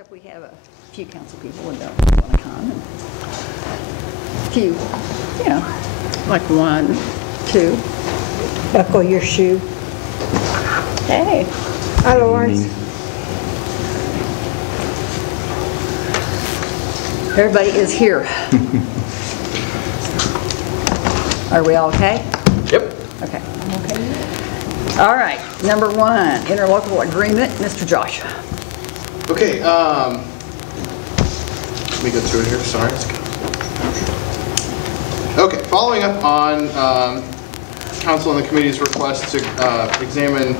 Except we have a few council people that don't want to come. And a few, you know, like 1, 2. Buckle your shoe. Hey. Hi, Lawrence. Everybody is here. Are we all okay? Yep. Okay. All right. Number 1, interlocal agreement. Mr. Josh. Okay, let me go through it here, sorry. Okay, following up on council and the committee's request to examine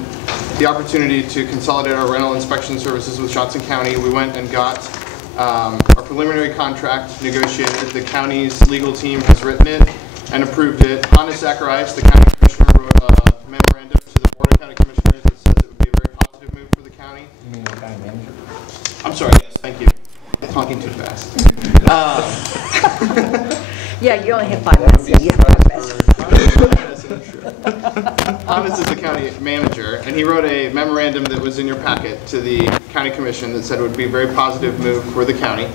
the opportunity to consolidate our rental inspection services with Johnson County, we went and got our preliminary contract negotiated. The county's legal team has written it and approved it. Anna Zacharias, the county commissioner, wrote a memorandum to the Board of County Commissioners that says it would be a very positive move for the county. You mean the county manager? I'm sorry, yes, thank you. Talking too fast. Yeah, you only have 5 minutes. So you have 5 minutes. Thomas is the county manager, and he wrote a memorandum that was in your packet to the county commission that said it would be a very positive move for the county.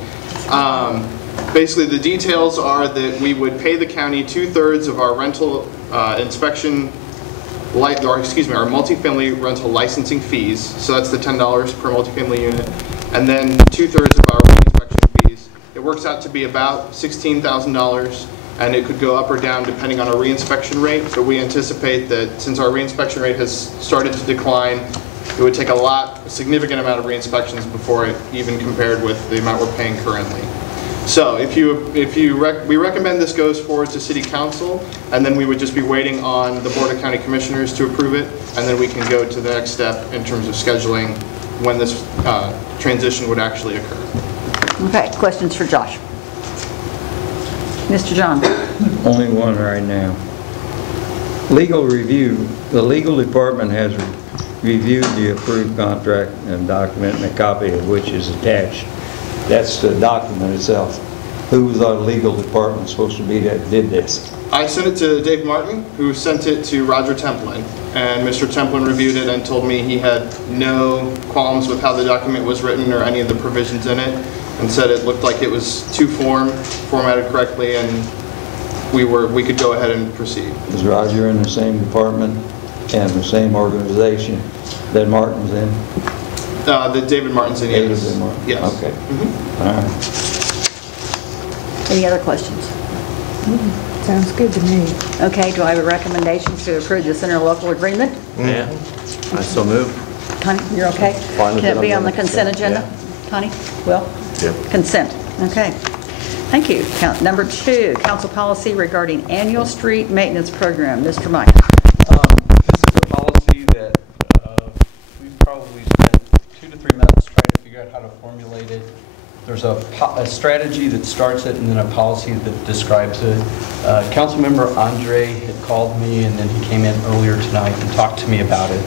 Basically, the details are that we would pay the county 2/3 of our rental inspection, our multifamily rental licensing fees. So that's the $10 per multifamily unit, and then 2/3 of our re-inspection fees. It works out to be about $16,000, and it could go up or down depending on our re-inspection rate. But we anticipate that since our re-inspection rate has started to decline, it would take a significant amount of re-inspections before it even compared with the amount we're paying currently. So we recommend this goes forward to City Council, and then we would just be waiting on the Board of County Commissioners to approve it, and then we can go to the next step in terms of scheduling when this transition would actually occur. Okay, questions for Josh? Mr. John. Only one right now. Legal review. The legal department has reviewed the approved contract and document, and a copy of which is attached. That's the document itself. Who was our legal department supposed to be that did this? I sent it to Dave Martin, who sent it to Roger Templin, and Mr. Templin reviewed it and told me he had no qualms with how the document was written or any of the provisions in it, and said it looked like it was formatted correctly, and we could go ahead and proceed. Is Roger in the same department and the same organization that Martin's in? That David Martin's in, yes. David Martin. Yes. Okay. All right. Any other questions? Sounds good to me. Okay, do I have a recommendation to approve this interlocal agreement? Yeah, I still move. Connie, you're okay? Fine with Can it it. be on the consent agenda? Connie? Will? Yep. Consent. Okay. Thank you. Number 2, council policy regarding annual street maintenance program. Mr. Mike. This is a policy that we've probably spent 2 to 3 months trying to figure out how to formulate it. There's a strategy that starts it and then a policy that describes it. Councilmember Andre had called me, and then he came in earlier tonight and talked to me about it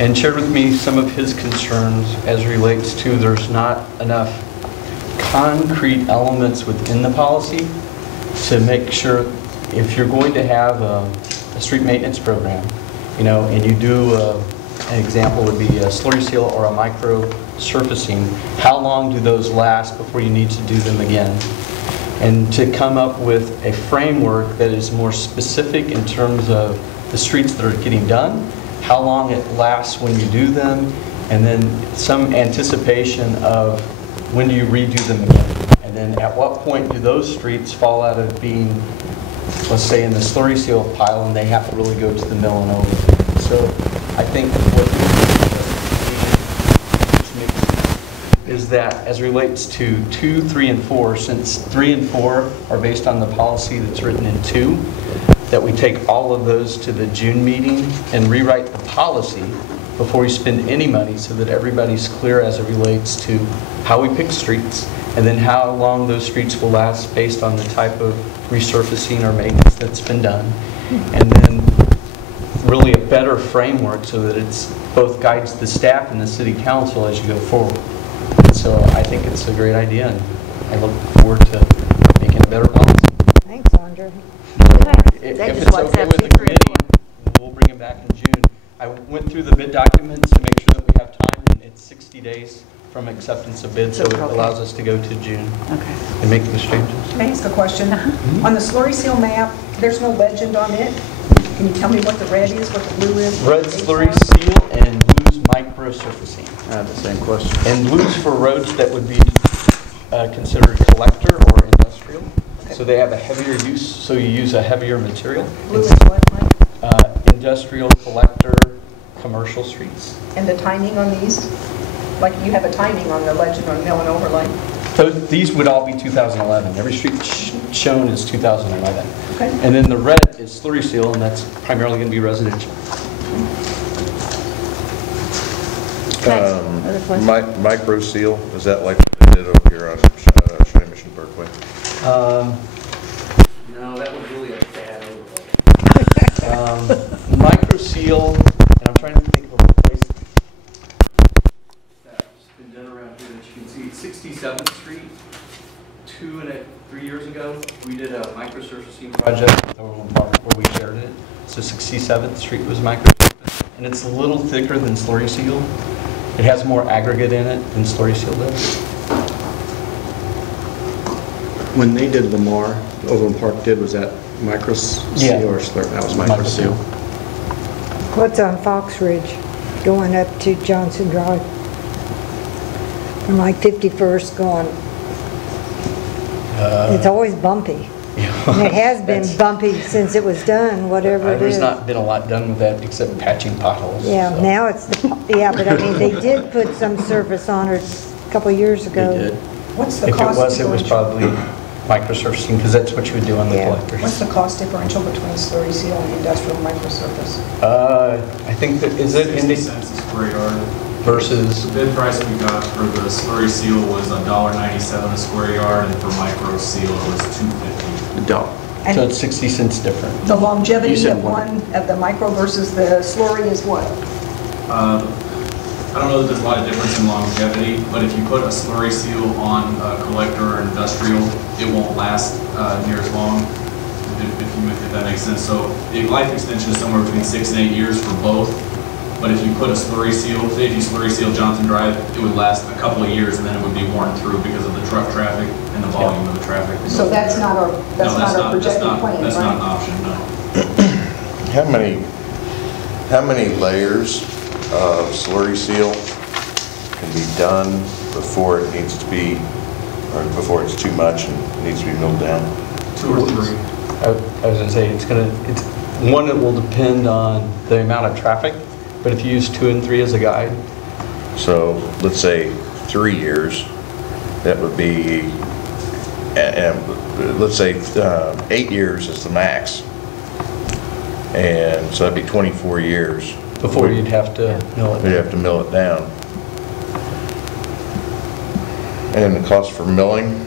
and shared with me some of his concerns as relates to there's not enough concrete elements within the policy to make sure if you're going to have a street maintenance program, and you do an example would be a slurry seal or a micro surfacing, how long do those last before you need to do them again? And to come up with a framework that is more specific in terms of the streets that are getting done, how long it lasts when you do them, and then some anticipation of when do you redo them again? And then at what point do those streets fall out of being, let's say, in the slurry seal pile and they have to really go to the mill and over? So I think what is that as relates to 2, 3, and 4, since 3 and 4 are based on the policy that's written in 2, that we take all of those to the June meeting and rewrite the policy before we spend any money so that everybody's clear as it relates to how we pick streets and then how long those streets will last based on the type of resurfacing or maintenance that's been done. And then really a better framework so that it's both guides the staff and the city council as you go forward. So I think it's a great idea, and I look forward to making a better policy. Thanks, Andre. If it's okay with the committee, we'll bring it back in June. I went through the bid documents to make sure that we have time, and it's 60 days from acceptance of bid, so it allows us to go to June Okay. and make those changes. Can I ask a question? On the slurry seal map, there's no legend on it. Can you tell me what the red is, what the blue is? Red slurry seal and blue's micro surfacing. I have the same question. And blues for roads that would be considered collector or industrial. So they have a heavier use, so you use a heavier material. Blue is what, Mike? Industrial, collector, commercial streets. And the timing on these? Like you have a timing on the legend on mill and overlay. So these would all be 2011. Every street shown is 2011. Okay. And then the red is slurry seal, and that's primarily going to be residential. Other questions? Micro seal, is that like what they did over here on Shawnee Mission Parkway? No, that was really a bad overlay. Micro seal, and I'm trying to think of a place that's been done around here that you can see. 67th Street, 3 years ago, we did a micro surfacing project with Overland Park where we shared it. So 67th Street was micro surface, and it's a little thicker than slurry seal. It has more aggregate in it than slurry seal does. When they did Lamar, Overland Park did, was that micro Yeah. seal or slurp? That was micro seal. What's on Fox Ridge going up to Johnson Drive? From like 51st going. It's always bumpy. And it has been bumpy since it was done, whatever it There's is. not been a lot done with that except patching potholes. Yeah, so. now it's, yeah, but I mean, they did put some surface on it a couple of years ago. They did. What's the If it cost was, it was differential? probably microsurfacing, because that's what you would do on the Yeah. What's collectors. the cost differential between slurry seal and industrial microsurface? I think that, is it 60 Indy cents a square yard. versus, The bid price we got for the slurry seal was $1.97 a square yard, and for micro seal it was $2.50. Duh. so And it's 60 cents different. the longevity You said of one. one, of the micro versus the slurry is what? I don't know that there's a lot of difference in longevity, but if you put a slurry seal on a collector or industrial, it won't last near as long, if that makes sense. So the life extension is somewhere between 6 and 8 years for both. But if you put a slurry seal, say if you slurry seal Johnson Drive, it would last a couple of years and then it would be worn through because of the truck traffic and the volume of the traffic. So that's not our, that's No, not our projected plan, That's not an right? option, no. How many layers of slurry seal can be done before it needs to be, or before it's too much and needs to be milled down? 2 or 3. I was going to say, it's one, it will depend on the amount of traffic, but if you use 2 and 3 as a guide, So let's say 3 years, that would be, and let's say 8 years is the max. And so that'd be 24 years. before you'd have to mill it. We'd have to mill it down. And the cost for milling?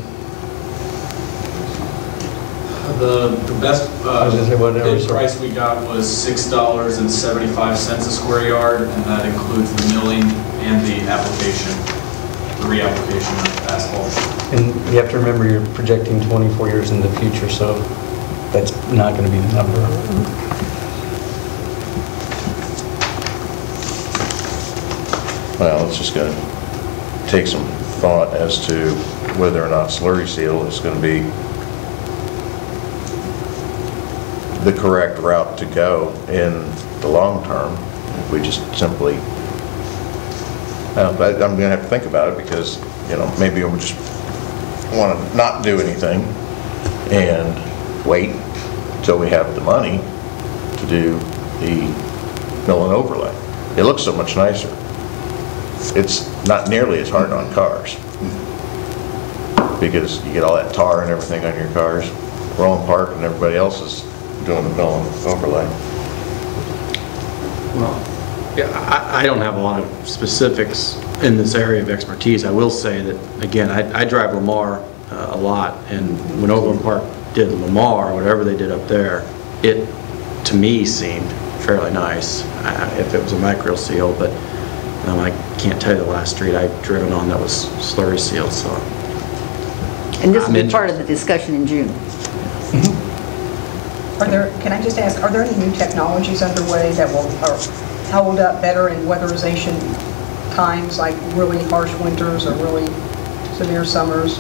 The best was gonna say, whatever, bid so- price we got was $6.75 a square yard, and that includes the milling and the application, the reapplication of asphalt. And you have to remember, you're projecting 24 years in the future, so that's not going to be the number. Well, it's just going to take some thought as to whether or not slurry seal is going to be the correct route to go in the long term. If we just simply, but I'm going to have to think about it because, maybe we'll just want to not do anything and wait until we have the money to do the mill and overlay. It looks so much nicer. It's not nearly as hard on cars because you get all that tar and everything on your cars. Overland Park and everybody else is doing the mill and overlay. Well, yeah, I don't have a lot of specifics in this area of expertise. I will say that, again, I drive Lamar a lot, and when Overland Park did Lamar, whatever they did up there, it, to me, seemed fairly nice, if it was a micro seal, but I can't tell you the last street I've driven on that was slurry sealed, so. And this will be I'm part of the discussion in June. Can I just ask, are there any new technologies underway that will hold up better in weatherization times, like really harsh winters or really severe summers?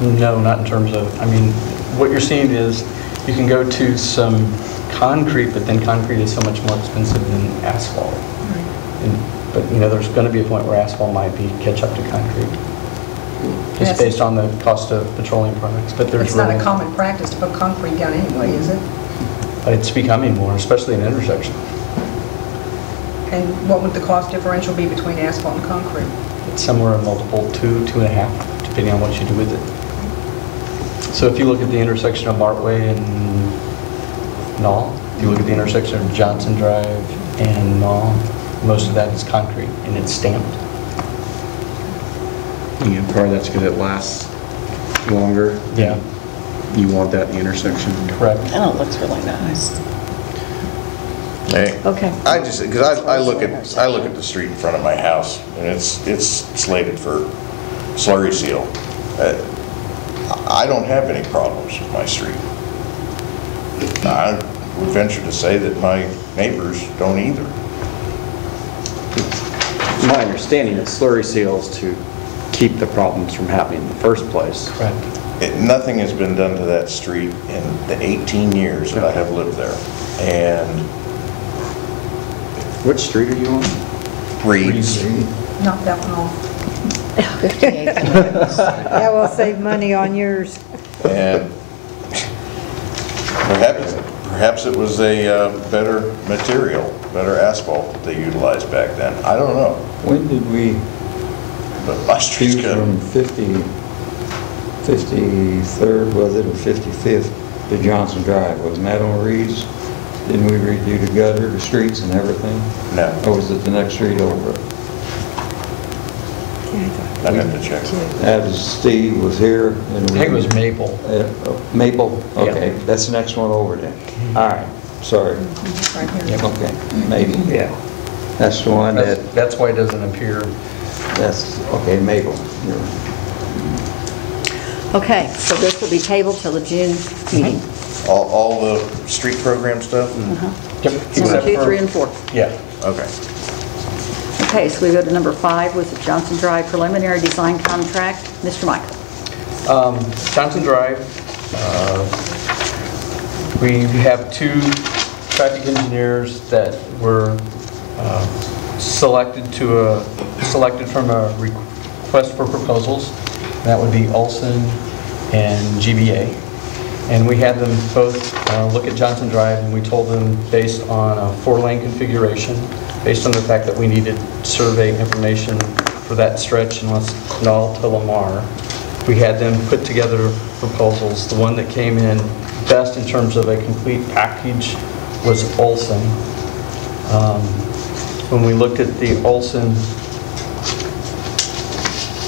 No, not in terms of, I mean, what you're seeing is you can go to some concrete, but then concrete is so much more expensive than asphalt. But, you know, there's going to be a point where asphalt might catch up to concrete, just Yes. based on the cost of petroleum products. But there's It's not a really- common practice to put concrete down anyway, is it? But it's becoming more, especially in intersections. And what would the cost differential be between asphalt and concrete? It's somewhere a multiple 2, 2.5, depending on what you do with it. So if you look at the intersection of Martway and Knoll, if you look at the intersection of Johnson Drive and Knoll, most of that is concrete and it's stamped. You get a car that's good, it lasts longer. Yeah. You want that in the intersection. Correct. Oh, it looks really nice. Hey, Okay. I just, because I look at the street in front of my house, and it's slated for slurry seal. I don't have any problems with my street. I would venture to say that my neighbors don't either. My understanding is slurry seals to keep the problems from happening in the first place. Correct. Nothing has been done to that street in the 18 years that I have lived there. And Which street are you on? Reed's, Knock that one off. 58. That will save money on yours. and perhaps it was a better material, better asphalt that they utilized back then. I don't know, When did we but my street's choose good. from 53rd, was it, or 55th to Johnson Drive? Wasn't that on Reed's? Didn't we redo the gutter, the streets and everything? No, Or was it the next street over? I'd have to check. As Steve was here. And I think it was Maple. Maple? Yeah. Okay, that's the next one over then. All right, sorry. Right here. Okay, maybe, yeah. That's the one That's why it doesn't appear. that's, okay, Maple. You're- Okay, so this will be tabled till the June meeting. All the street program stuff? Yep. Number except 2, for- 3, and 4. Yeah. Okay. Okay, so we go to number 5, was the Johnson Drive preliminary design contract. Mr. Michael. Johnson Drive, we have 2 traffic engineers that were selected from a request for proposals. That would be Olson and GBA. And we had them both look at Johnson Drive, and we told them, based on a 4-lane configuration, based on the fact that we needed survey information for that stretch in Knoll to Lamar, we had them put together proposals. The one that came in best in terms of a complete package was Olson. When we looked at the Olson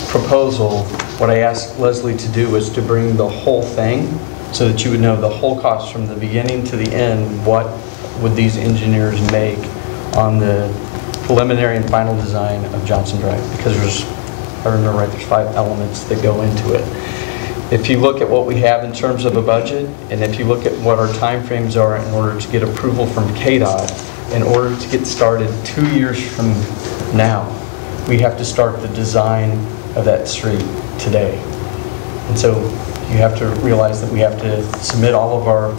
proposal, what I asked Leslie to do was to bring the whole thing so that you would know the whole cost from the beginning to the end. What would these engineers make on the preliminary and final design of Johnson Drive? Because there's, if I remember right, there's 5 elements that go into it. If you look at what we have in terms of a budget, and if you look at what our timeframes are in order to get approval from KDOT, in order to get started 2 years from now, we have to start the design of that street today. And so you have to realize that we have to submit all of our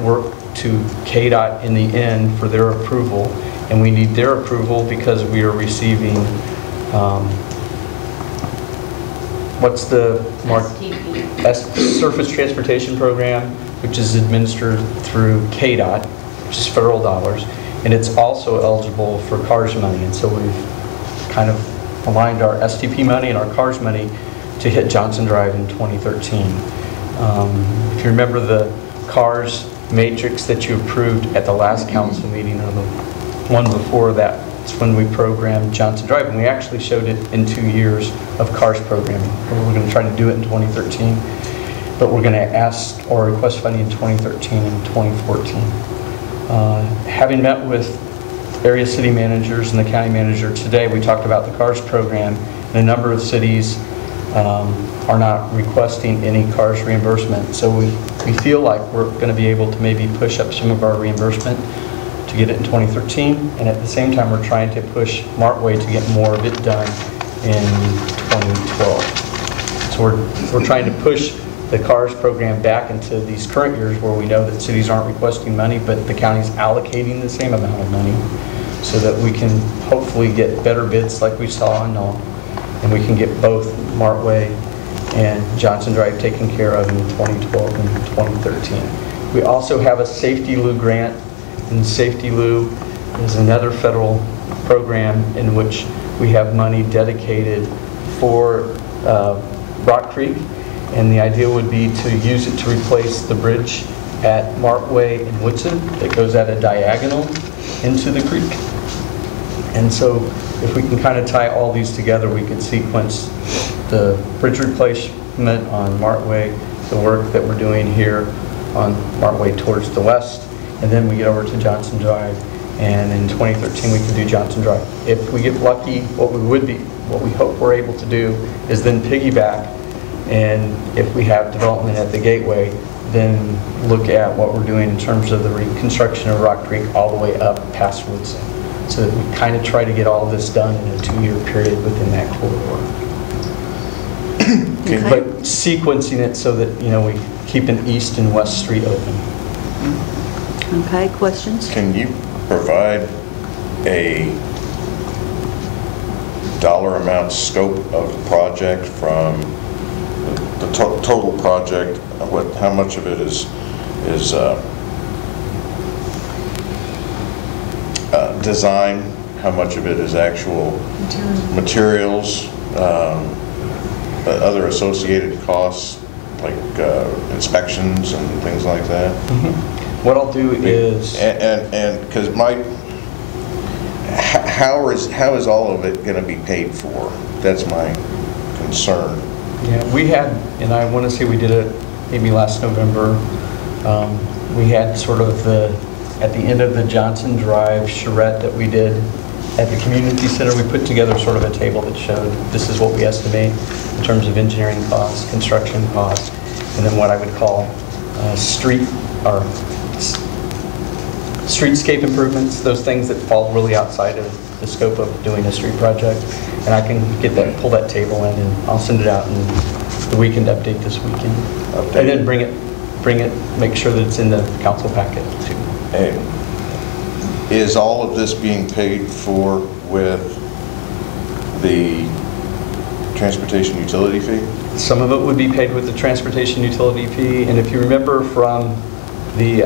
work to KDOT in the end for their approval, and we need their approval because we are receiving, what's the mark? Surface Transportation Program, which is administered through KDOT, which is federal dollars, and it's also eligible for CARS money. And so we've kind of aligned our STP money and our CARS money to hit Johnson Drive in 2013. If you remember the CARS matrix that you approved at the last council meeting, or the one before that, it's when we programmed Johnson Drive, and we actually showed it in 2 years of CARS programming. We're going to try to do it in 2013, but we're going to ask or request funding in 2013 and 2014. Having met with area city managers and the county manager today, we talked about the CARS program, and a number of cities are not requesting any CARS reimbursement. So we feel like we're going to be able to maybe push up some of our reimbursement to get it in 2013, and at the same time, we're trying to push Martway to get more of it done in 2012. So we're trying to push the CARS program back into these current years where we know that cities aren't requesting money, but the county's allocating the same amount of money so that we can hopefully get better bids like we saw in Knoll, and we can get both Martway and Johnson Drive taken care of in 2012 and 2013. We also have a Safety Lou grant, and Safety Lou is another federal program in which we have money dedicated for Rock Creek, and the idea would be to use it to replace the bridge at Martway and Woodson that goes at a diagonal into the creek. And so if we can kind of tie all these together, we could sequence the bridge replacement on Martway, the work that we're doing here on Martway towards the west, and then we get over to Johnson Drive, and in 2013 we can do Johnson Drive. If we get lucky, what we hope we're able to do is then piggyback, and if we have development at the gateway, then look at what we're doing in terms of the reconstruction of Rock Creek all the way up past Woodson, so that we kind of try to get all this done in a 2-year period within that corridor. Okay. But sequencing it so that, you know, we keep an east and west street open. Okay, questions? Can you provide a dollar amount scope of the project from the total project? How much of it is design? How much of it is actual materials? Other associated costs like inspections and things like that? What I'll do is, and because how is all of it going to be paid for? That's my concern. yeah, we had, and I want to say we did it maybe last November. We had sort of at the end of the Johnson Drive charrette that we did at the community center, we put together sort of a table that showed this is what we estimate in terms of engineering costs, construction costs, and then what I would call streetscape improvements, those things that fall really outside of the scope of doing a street project. And I can pull that table in, and I'll send it out in the weekend update this weekend. And then bring it, make sure that it's in the council packet too. And is all of this being paid for with the transportation utility fee? Some of it would be paid with the transportation utility fee, and if you remember from the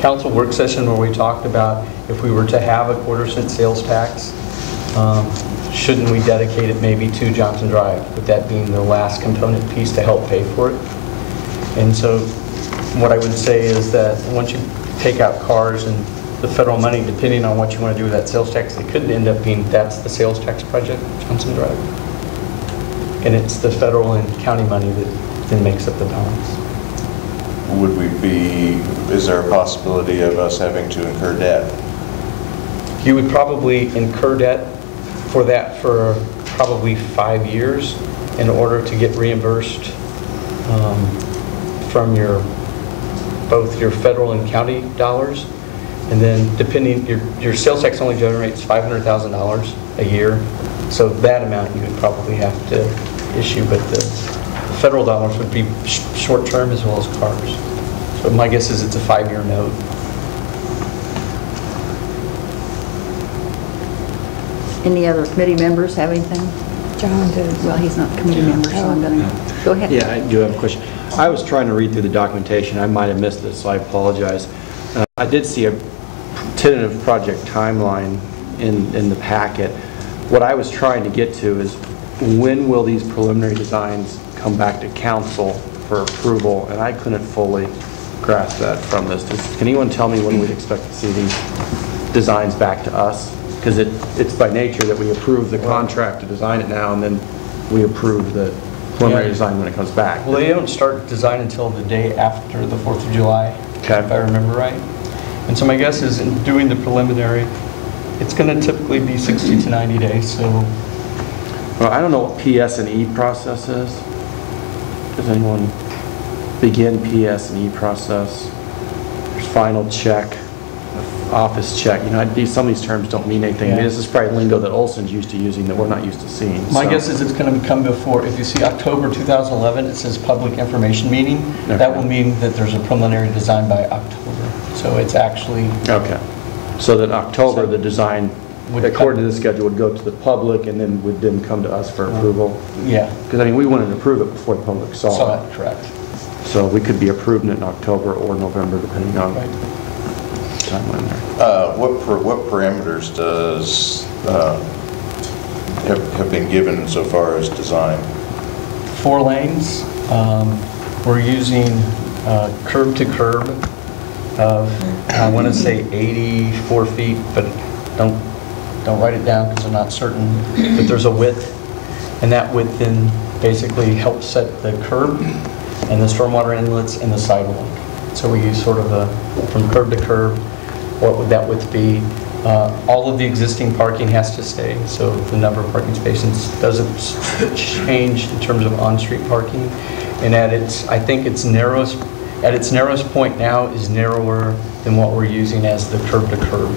council work session where we talked about if we were to have a 1/4 cent sales tax, shouldn't we dedicate it maybe to Johnson Drive, with that being the last component piece to help pay for it? And so what I would say is that once you take out cars and the federal money, depending on what you want to do with that sales tax, it could end up being that's the sales tax project, Johnson Drive. And it's the federal and county money that then makes up the balance. Is there a possibility of us having to incur debt? You would probably incur debt for that for probably 5 years in order to get reimbursed from both your federal and county dollars. And then depending, your sales tax only generates $500,000 a year. So that amount you would probably have to issue, but the federal dollars would be short-term as well as cars. So my guess is it's a 5-year note. Any other committee members have anything? John does. Well, he's not a committee member, so I'm going to, go ahead. Yeah, I do have a question. I was trying to read through the documentation. I might have missed this, so I apologize. I did see a tentative project timeline in the packet. What I was trying to get to is when will these preliminary designs come back to council for approval? And I couldn't fully grasp that from this. Can anyone tell me when we'd expect to see these designs back to us? Because it's by nature that we approve the contract to design it now, and then we approve the preliminary design when it comes back. Well, they don't start design until the day after the 4th of July, if I remember right. And so my guess is in doing the preliminary, it's going to typically be 60 to 90 days. So, well, I don't know what PS&E process is. Does anyone begin PS&E process? There's final check. office check. You know, some of these terms don't mean anything. I mean, Yeah. this is probably lingo that Olson's used to using that we're not used to seeing. My so. guess is it's going to come before, if you see October 2011, it says public information meeting. That Okay. will mean that there's a preliminary design by October. So it's actually, Okay. So that October, the design, Would according come- to the schedule, would go to the public and then would then come to us for approval? yeah, Because, I mean, we wanted to approve it before the public saw saw it. that, correct. So we could be approving it in October or November, depending on Right. timeline there. What parameters have been given so far as design? 4 lanes. We're using curb to curb of, I want to say 84 feet, but don't write it down because I'm not certain. But there's a width, and that width then basically helps set the curb and the stormwater inlets and the sidewalk. So we use sort of a, from curb to curb, what would that width be? All of the existing parking has to stay, so the number of parking spaces doesn't change in terms of on-street parking. And at its, I think its narrowest point now is narrower than what we're using as the curb to curb.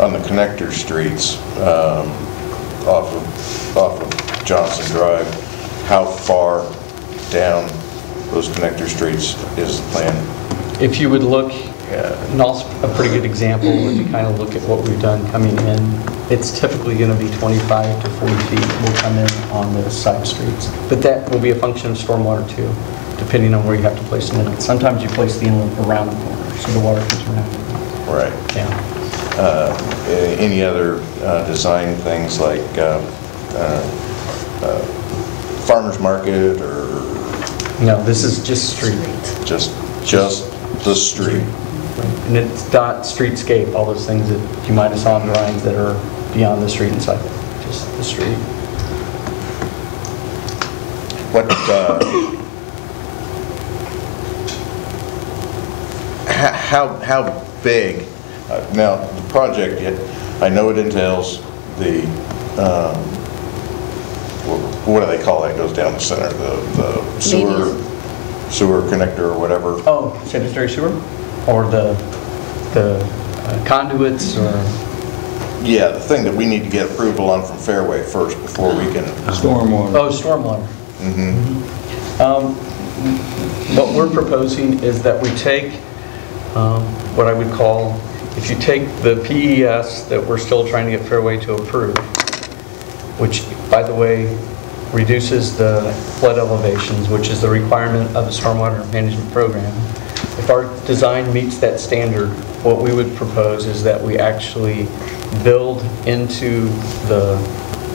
On the connector streets, off of Johnson Drive, how far down those connector streets is the plan? If you would look, and also a pretty good example, if you kind of look at what we've done coming in, it's typically going to be 25 to 40 feet will come in on the side streets. But that will be a function of stormwater too, depending on where you have to place the inlet. Sometimes you place the inlet around the corner, so the water comes around. Right. Yeah. Any other design things like farmer's market or No, this is just street. just the street? And it's dot, streetscape, all those things that you might have saw in drawings that are beyond the street and sidewalk, just the street. What, how big, now, the project, I know it entails the, what do they call that, goes down the center, the sewer connector or whatever? Oh, sanitary sewer? Or the conduits or? Yeah, the thing that we need to get approval on from Fairway first before we can. Stormwater. Oh, stormwater. What we're proposing is that we take what I would call, if you take the PES that we're still trying to get Fairway to approve, which, by the way, reduces the flood elevations, which is the requirement of the stormwater management program. If our design meets that standard, what we would propose is that we actually build into the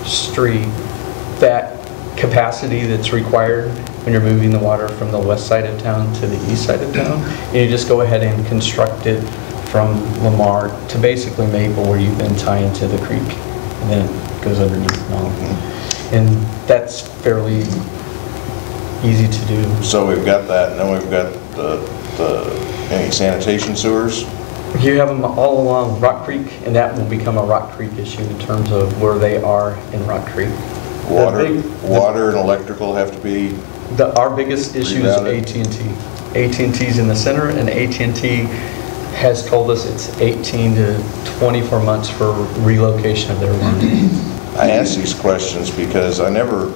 street that capacity that's required when you're moving the water from the west side of town to the east side of town. And you just go ahead and construct it from Lamar to basically Maple, where you then tie into the creek, and then it goes underneath and all. And that's fairly easy to do. So we've got that, and then we've got any sanitation sewers? You have them all along Rock Creek, and that will become a Rock Creek issue in terms of where they are in Rock Creek. Water and electrical have to be? Our biggest issue is AT&T. AT&T's in the center, and AT&T has told us it's 18 to 24 months for relocation of their line. I ask these questions because I've never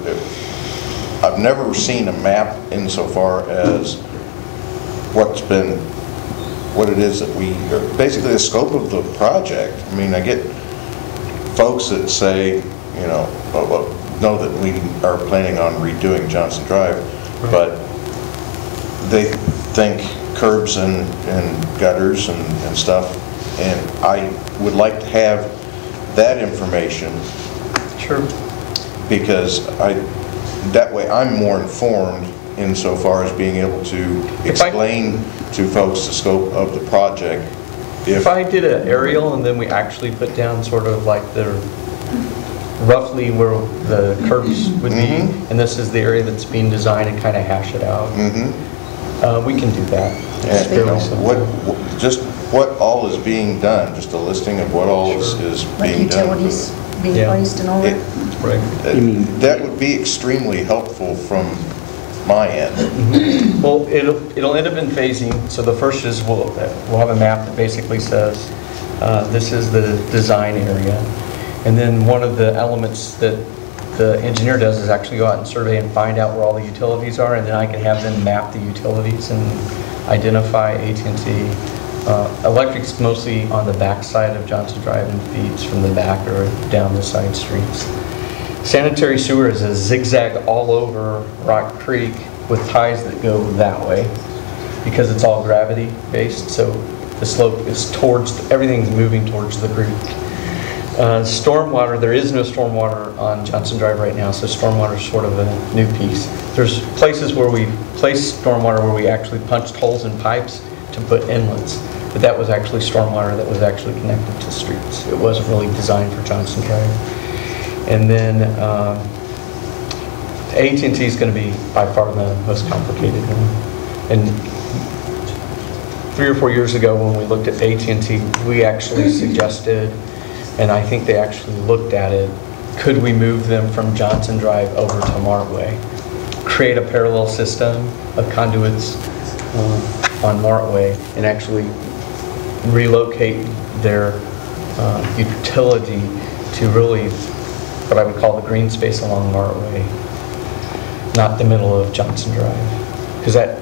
seen a map insofar as what it is that basically the scope of the project. I mean, I get folks that say, you know that we are planning on redoing Johnson Drive, right, but they think curbs and gutters and stuff, and I would like to have that information. Sure. Because that way I'm more informed insofar as being able to explain to folks the scope of the project. If I did an aerial and then we actually put down sort of like the roughly where the curbs would be, and this is the area that's being designed, and kind of hash it out, we can do that. And what all is being done, just a listing of what all is being done. Like utilities being placed and all that? Right. That would be extremely helpful from my end. Well, it'll end up in phasing. So the first is we'll have a map that basically says this is the design area. And then one of the elements that the engineer does is actually go out and survey and find out where all the utilities are, and then I can have them map the utilities and identify AT&T. Electric's mostly on the back side of Johnson Drive and feeds from the back or down the side streets. Sanitary sewer is a zigzag all over Rock Creek with ties that go that way because it's all gravity based, so the slope is towards, everything's moving towards the creek. Stormwater, there is no stormwater on Johnson Drive right now, so stormwater is sort of a new piece. There's places where we place stormwater where we actually punched holes in pipes to put inlets, but that was actually stormwater that was actually connected to streets. It wasn't really designed for Johnson Drive. And then AT&T is going to be by far the most complicated one. And 3 or 4 years ago when we looked at AT&T, we actually suggested, and I think they actually looked at it, could we move them from Johnson Drive over to Martway? Create a parallel system of conduits on Martway and actually relocate their utility to really what I would call the green space along Martway, not the middle of Johnson Drive. Because that,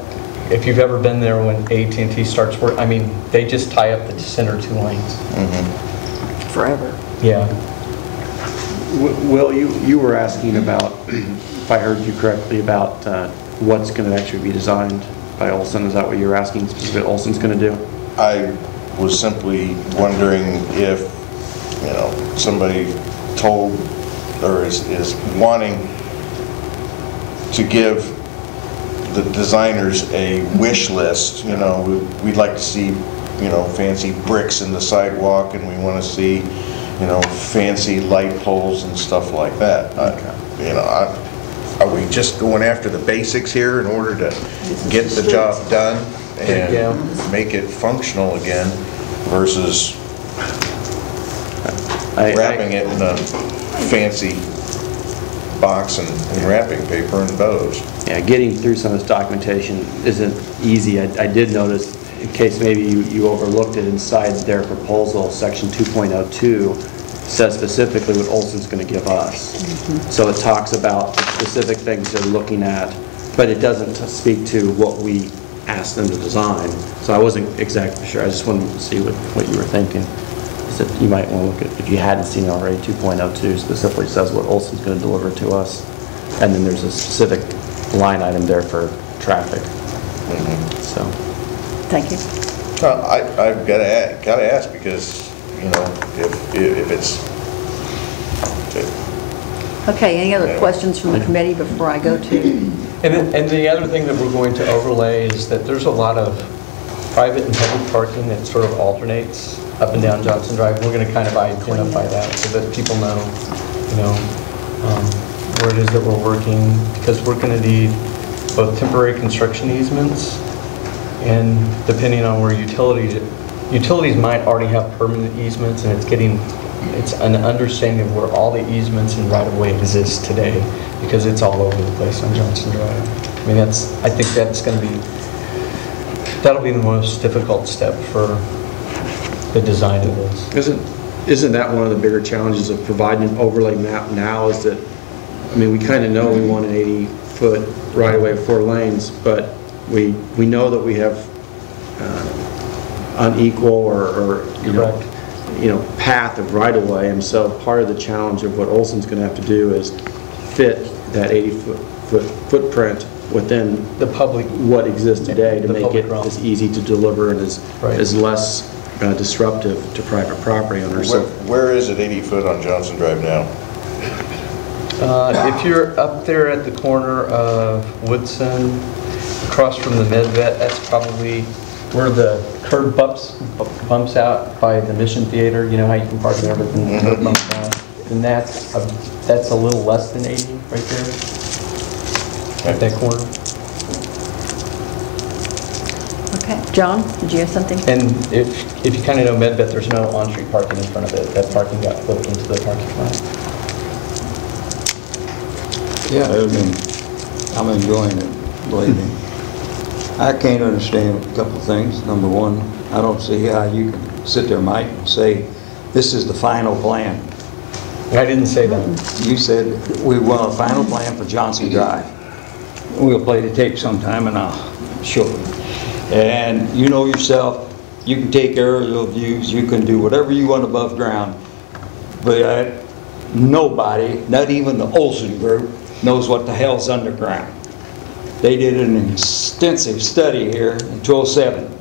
if you've ever been there when AT&T starts work, I mean, they just tie up the center 2 lanes. Forever. Yeah. Will, you were asking about, if I heard you correctly, about what's going to actually be designed by Olson. Is that what you were asking specifically Olson's going to do? I was simply wondering if, you know, somebody told or is wanting to give the designers a wish list. You know, we'd like to see, you know, fancy bricks in the sidewalk, and we want to see, you know, fancy light poles and stuff like that. You know, are we just going after the basics here in order to get the job done and make it functional again versus wrapping it in a fancy box and wrapping paper and bows? Yeah, getting through some of this documentation isn't easy. I did notice, in case maybe you overlooked it, inside their proposal, section 2.02 says specifically what Olson's going to give us. So it talks about the specific things they're looking at, but it doesn't speak to what we asked them to design. So I wasn't exactly sure. I just wanted to see what you were thinking. Is that you might want to look at, if you hadn't seen it already, 2.02 specifically says what Olson's going to deliver to us. And then there's a specific line item there for traffic. So. Thank you. I've got to ask because, you know, if it's... Okay, any other questions from the committee before I go to? And the other thing that we're going to overlay is that there's a lot of private and public parking that sort of alternates up and down Johnson Drive. We're going to kind of identify that so that people know, you know, where it is that we're working, because we're going to need both temporary construction easements and depending on where utilities might already have permanent easements, and it's an understanding of where all the easements and right-of-way exist today, because it's all over the place on Johnson Drive. I mean, I think that's going to be, that'll be the most difficult step for the design of this. Isn't that one of the bigger challenges of providing an overlay map now, is that, I mean, we kind of know we want an 80-foot right-of-way of 4 lanes, but we know that we have unequal or you know, path of right-of-way, and so part of the challenge of what Olson's going to have to do is fit that 80-foot footprint within the public, what exists today, to make it realm as easy to deliver and as less disruptive to private property owners. Where is it 80 foot on Johnson Drive now? If you're up there at the corner of Woodson, across from the MedVet, that's probably where the curb bumps out by the Mission Theater. You know how you can park there, but then the curb bumps out. And that's a little less than 80 right there, at that corner. Okay, John, did you have something? And if you kind of know MedVet, there's no on-street parking in front of it. That parking got flipped into the parking lot. Yeah, I'm enjoying it. believe me. I can't understand a couple of things. Number one, I don't see how you can sit there, Mike, and say, this is the final plan. I didn't say that. You said we want a final plan for Johnson Drive. We'll play the tape sometime and I'll show you. And you know yourself, you can take aerial views, you can do whatever you want above ground, but nobody, not even the Olson Group, knows what the hell's underground. They did an extensive study here in 2007.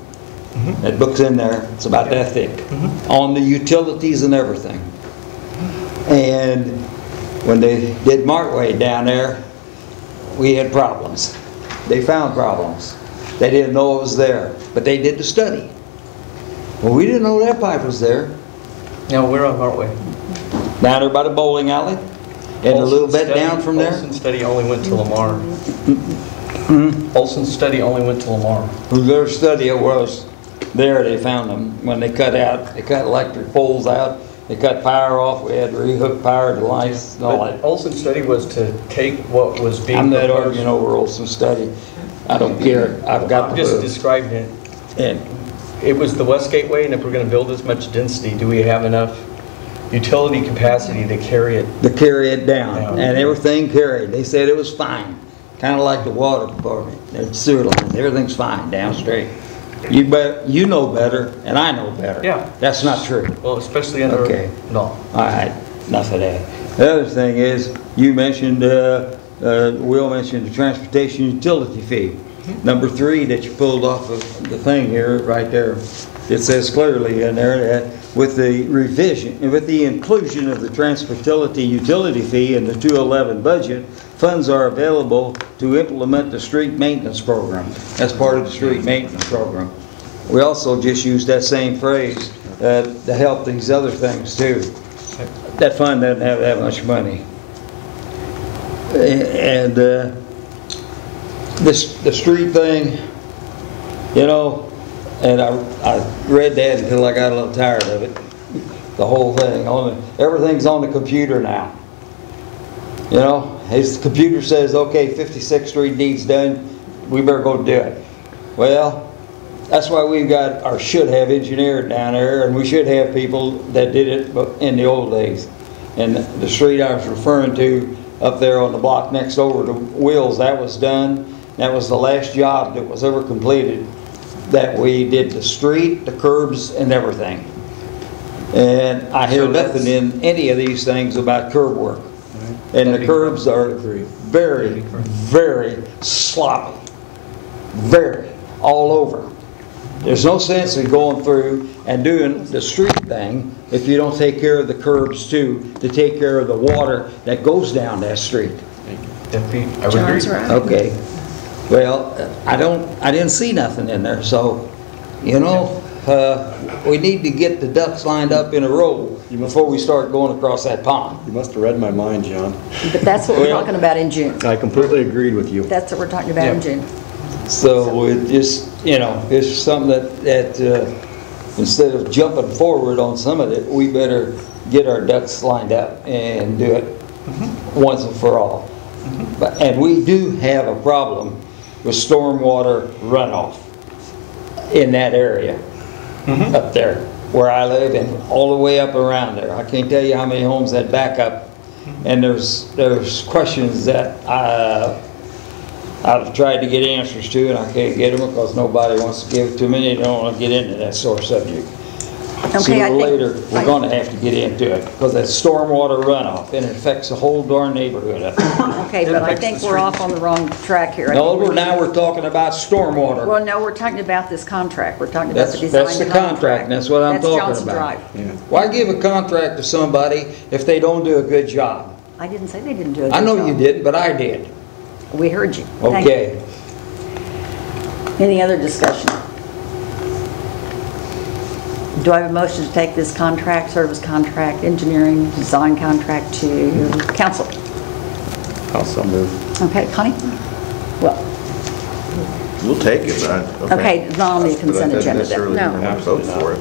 That book's in there, it's about that thick, on the utilities and everything. And when they did Markway down there, we had problems. They found problems. They didn't know it was there, but they did the study. Well, we didn't know that pipe was there. Now, we're on our way. Down there by the bowling alley, and a little bit down from there. Olson's study only went to Lamar. Olson's study only went to Lamar. Their study was there, they found them. When they cut electric poles out, they cut power off, we had to rehook power to lights and all But that. Olson's study was to take what was being I'm not proposed. arguing over Olson's study. I don't care, I've got I'm the just proof. describing it. And It was the West Gateway, and if we're going to build this much density, do we have enough utility capacity to carry it? to carry it down, Yeah. and everything carried. They said it was fine, kind of like the water department, the sewer lines, everything's fine down straight. You know better, and I know better. Yeah. That's not true. Well, especially under... Okay. No. All right, enough of that. The other thing is, you mentioned, Will mentioned the transportation utility fee. Number 3 that you pulled off of the thing here, right there, it says clearly in there that with the revision, with the inclusion of the transportation utility fee in the 2011 budget, funds are available to implement the street maintenance program. That's part of the street maintenance program. We also just used that same phrase to help these other things too. That fund doesn't have that much money. And the street thing, you know, and I read that until I got a little tired of it. The whole thing, everything's on the computer now. You know, his computer says, okay, 56th Street needs done, we better go do it. Well, that's why we've got, or should have, engineered down there, and we should have people that did it in the old days. And the street I was referring to up there on the block next over to Will's, that was done. That was the last job that was ever completed, that we did the street, the curbs, and everything. And I hear nothing in any of these things about curb work. And the curbs are very, very sloppy. Very, all over. There's no sense in going through and doing the street thing if you don't take care of the curbs too, to take care of the water that goes down that street. I would agree. John's right. Okay. Well, I didn't see nothing in there, so, you know, we need to get the ducks lined up in a row before we start going across that pond. You must have read my mind, John. But that's what we're Well- talking about in June. I completely agreed with you. That's what we're talking about in June. So it just, you know, it's something that instead of jumping forward on some of it, we better get our ducks lined up and do it once and for all. And we do have a problem with stormwater runoff in that area up there where I live and all the way up around there. I can't tell you how many homes that back up, and there's questions that I've tried to get answers to, and I can't get them because nobody wants to give it to me. They don't want to get into that sort of subject. Okay, Sooner I or think- later, we're going to have to get into it because that's stormwater runoff, and it affects the whole darn neighborhood up there. Okay, but I think we're off on the wrong track here. I No, think now we're talking about stormwater. Well, no, we're talking about this contract. We're talking about the That's design the contract, and that's what I'm talking That's Johnson about. Drive. Why give a contract to somebody if they don't do a good job? I didn't say they didn't do a good job. I know you didn't, but I did. We heard you. Thank you. Okay. Any other discussion? Do I have a motion to take this contract, service contract, engineering, design contract to council? Also move. Okay, Connie? Well, We'll take it, but okay, it's not on the consent But I agenda didn't then. necessarily No. want to vote for it.